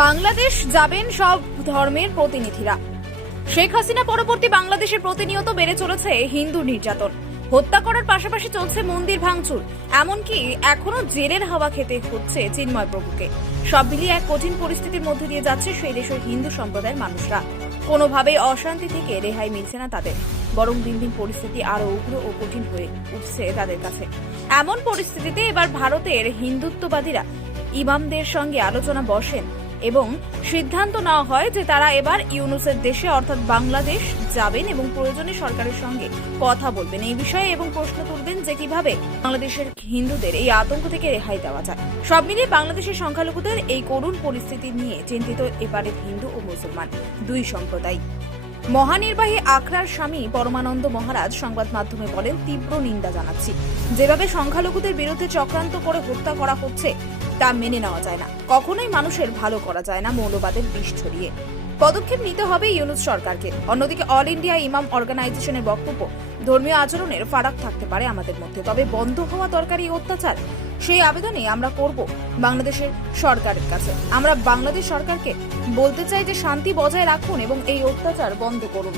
বাংলাদেশ যাবেন সব ধর্মের প্রতিনিধিরা। শেখ হাসিনা পরবর্তী বাংলাদেশে প্রতিনিয়ত বেড়ে চলেছে হিন্দু নির্যাতন। হত্যা করার পাশাপাশি চলছে মন্দির ভাঙচুর। এমনকি এখনও জেলের হাওয়া খেতে হচ্ছে চিন্ময় প্রভুকে। সব মিলিয়ে এক কঠিন পরিস্থিতির মধ্যে দিয়ে যাচ্ছে সেই দেশের হিন্দু সম্প্রদায়ের মানুষরা। কোনোভাবেই অশান্তি থেকে রেহাই মিলছে না তাদের। বরং দিন দিন পরিস্থিতি আরও উগ্র ও কঠিন হয়ে উঠছে তাদের কাছে। এমন পরিস্থিতিতে এবার ভারতের হিন্দুত্ববাদীরা ইমামদের সঙ্গে আলোচনা বসেন এবং সিদ্ধান্ত নেওয়া হয় যে তারা এবার ইউনুসের দেশে, অর্থাৎ বাংলাদেশ, যাবেন এবং প্রয়োজনে সরকারের সঙ্গে কথা বলবেন। এই বিষয়ে এবং প্রশ্ন তুলবেন যে কীভাবে বাংলাদেশের হিন্দুদের এই আতঙ্ক থেকে রেহাই দেওয়া যায়। সব মিলিয়ে বাংলাদেশের সংখ্যালঘুদের এই করুণ পরিস্থিতি নিয়ে চিন্তিত এবারের হিন্দু ও মুসলমান দুই সম্প্রদায়। মহানির্বাহী আখড়ার স্বামী পরমানন্দ মহারাজ সংবাদ মাধ্যমে বলেন, তীব্র নিন্দা জানাচ্ছি। যেভাবে সংখ্যালঘুদের বিরুদ্ধে চক্রান্ত করে হত্যা করা হচ্ছে, তা মেনে নেওয়া যায় না। কখনোই মানুষের ভালো করা যায় না মৌলবাদের বিষ ছড়িয়ে। পদক্ষেপ নিতে হবে ইউনুস সরকারকে। অন্যদিকে অল ইন্ডিয়া ইমাম অর্গানাইজেশনের বক্তব্য, ধর্মীয় আচরণের ফারাক থাকতে পারে আমাদের মধ্যে, তবে বন্ধ হওয়া দরকারি অত্যাচার। সেই আবেদনই আমরা করব বাংলাদেশের সরকারের কাছে। আমরা বাংলাদেশ সরকারকে বলতে চাই যে শান্তি বজায় রাখুন এবং এই অত্যাচার বন্ধ করুন।